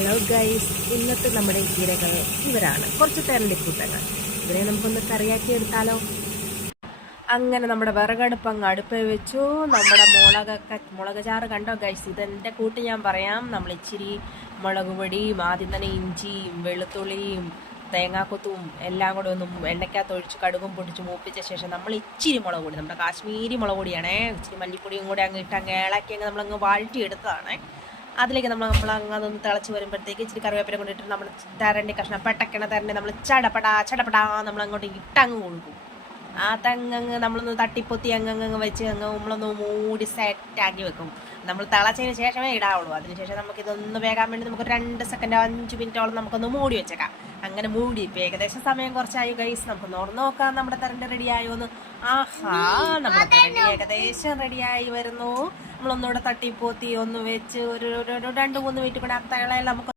Hello guys ഇന്നത്തെ നമ്മുടെ ഇരകൾ ഇവരാണ്. കുറച്ച് തെരണ്ടിക്കൂട്ടങ്ങൾ ഇവരെ നമുക്കൊന്ന് കറിയാക്കി എടുത്താലോ? അങ്ങനെ നമ്മുടെ വിറകടുപ്പ് അങ്ങ് അടുപ്പ് വെച്ചു. നമ്മുടെ മുളകൊക്കെ മുളക് ചാറ് കണ്ടോ ഗൈസ് ഇതെന്റെ കൂട്ട് ഞാൻ പറയാം. നമ്മൾ ഇച്ചിരി മുളക് പൊടിയും ആദ്യം തന്നെ ഇഞ്ചിയും വെളുത്തുള്ളിയും തേങ്ങാക്കൊത്തും എല്ലാം കൂടെ ഒന്ന് എണ്ണയ്ക്കകത്ത് ഒഴിച്ച് കടുകും പൊടിച്ച് മൂപ്പിച്ച ശേഷം നമ്മൾ ഇച്ചിരി മുളക് പൊടി നമ്മുടെ കാശ്മീരി മുളക് പൊടിയാണേ. ഇച്ചിരി മല്ലിപ്പൊടിയും കൂടെ അങ്ങ് ഇട്ട് അങ്ങ് ഇളക്കി അങ്ങ് നമ്മളങ്ങ് വഴറ്റിയെടുത്തതാണേ അതിലേക്ക് നമ്മൾ നമ്മൾ അങ്ങ് തിളച്ച് വരുമ്പോഴത്തേക്ക് ഇച്ചിരി കറിവേപ്പില കൊണ്ടിട്ട് നമ്മൾ തരണ്ടി കഷ്ണം പെട്ടക്കണ തരണ്ടി നമ്മൾ ചടപടാ ചടപടാ നമ്മൾ അങ്ങോട്ട് ഇട്ടങ്ങ് കൊടുക്കും. ആ തങ്ങങ്ങ് നമ്മളൊന്ന് തട്ടിപ്പൊത്തി അങ്ങങ്ങ് വെച്ച് അങ്ങ് നമ്മളൊന്ന് മൂടി സെറ്റാക്കി വെക്കും. നമ്മൾ തിളച്ചതിന് ശേഷമേ ഇടാവുള്ളൂ. അതിനുശേഷം നമുക്ക് ഇതൊന്ന് വേകാൻ വേണ്ടി നമുക്ക് രണ്ട് സെക്കൻഡ് അഞ്ച് മിനിറ്റോളം നമുക്കൊന്ന് മൂടി വെച്ചേക്കാം. അങ്ങനെ മൂടി. ഇപ്പം ഏകദേശം സമയം കുറച്ചായി ഗൈസ് നമുക്ക് നോർന്ന് നോക്കാം. നമ്മുടെ തരണ്ട് റെഡി ആയോ എന്ന് ആഹാ നമ്മുടെ തരണ്ടി ഏകദേശം റെഡിയായി വരുന്നു. നമ്മളൊന്നുകൂടെ തട്ടിപ്പോത്തി ഒന്ന് വെച്ച് ഒരു രണ്ട് മൂന്ന് മിനിറ്റ് കൂടെ അത്തകളെല്ലാം നമുക്ക്